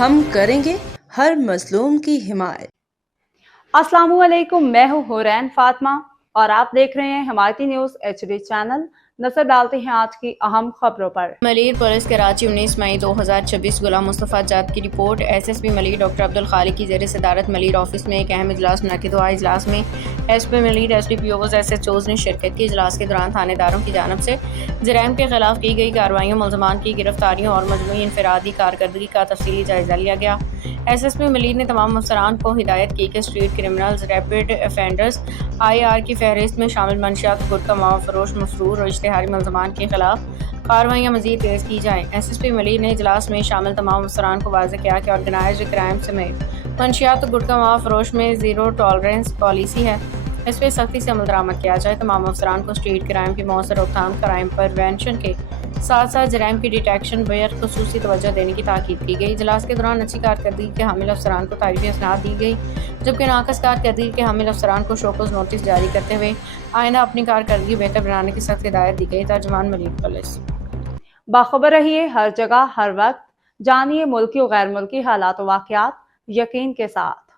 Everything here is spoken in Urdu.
ہم کریں گے ہر مظلوم کی حمایت۔ السلام علیکم، میں ہوں حورین فاطمہ اور آپ دیکھ رہے ہیں حمایتی نیوز HD چینل۔ نظر ڈالتے ہیں آج کی اہم خبروں پر۔ ملیر پولیس کراچی 19 مئی 2026 غلام مصطفیٰ جٹ کی report. SSP Malir doctor Abdul Khaliq کی زیر صدارت ملیر آفس میں ایک اہم اجلاس منعقد ہوا۔ اجلاس میں SP ملیر، SDPOs، SHOs نے شرکت کی۔ اجلاس کے دوران تھانے داروں کی جانب سے جرائم کے خلاف کی گئی کارروائیوں، ملزمان کی گرفتاریوں اور مجموعی انفرادی کارکردگی کا تفصیلی جائزہ لیا گیا۔ SSP ملیر نے تمام افسران کو ہدایت کی کہ street criminals, rapid offenders, IR کی فہرست میں شامل منشیات، گٹکا، مواد فروش، مفرور اور اشتہاری ملزمان کے خلاف کارروائیاں مزید تیز کی جائیں۔ SSP ملیر نے اجلاس میں شامل تمام افسران کو واضح کیا کہ آرگنائزڈ کرائم سمیت منشیات اور گٹکا مواد فروش میں زیرو ٹالرنس پالیسی ہے، اس پہ سختی سے عمل درآمد کیا جائے۔ تمام افسران کو اسٹریٹ کرائم کی مؤثر روک تھام، کرائم پریونشن کے ساتھ ساتھ جرائم کی ڈیٹیکشن پر خصوصی توجہ دینے کی تاکید کی گئی۔ اجلاس کے دوران اچھی کارکردگی کے حامل افسران کو تعریفی اسناد دی گئی، جبکہ ناقص کارکردگی کے حامل افسران کو شوکوز نوٹس جاری کرتے ہوئے آئندہ اپنی کارکردگی بہتر بنانے کی سخت ہدایت دی گئی۔ ترجمان ملیر پولیس۔ باخبر رہیے ہر جگہ ہر وقت، جانیے ملکی و غیر ملکی حالات و واقعات یقین کے ساتھ۔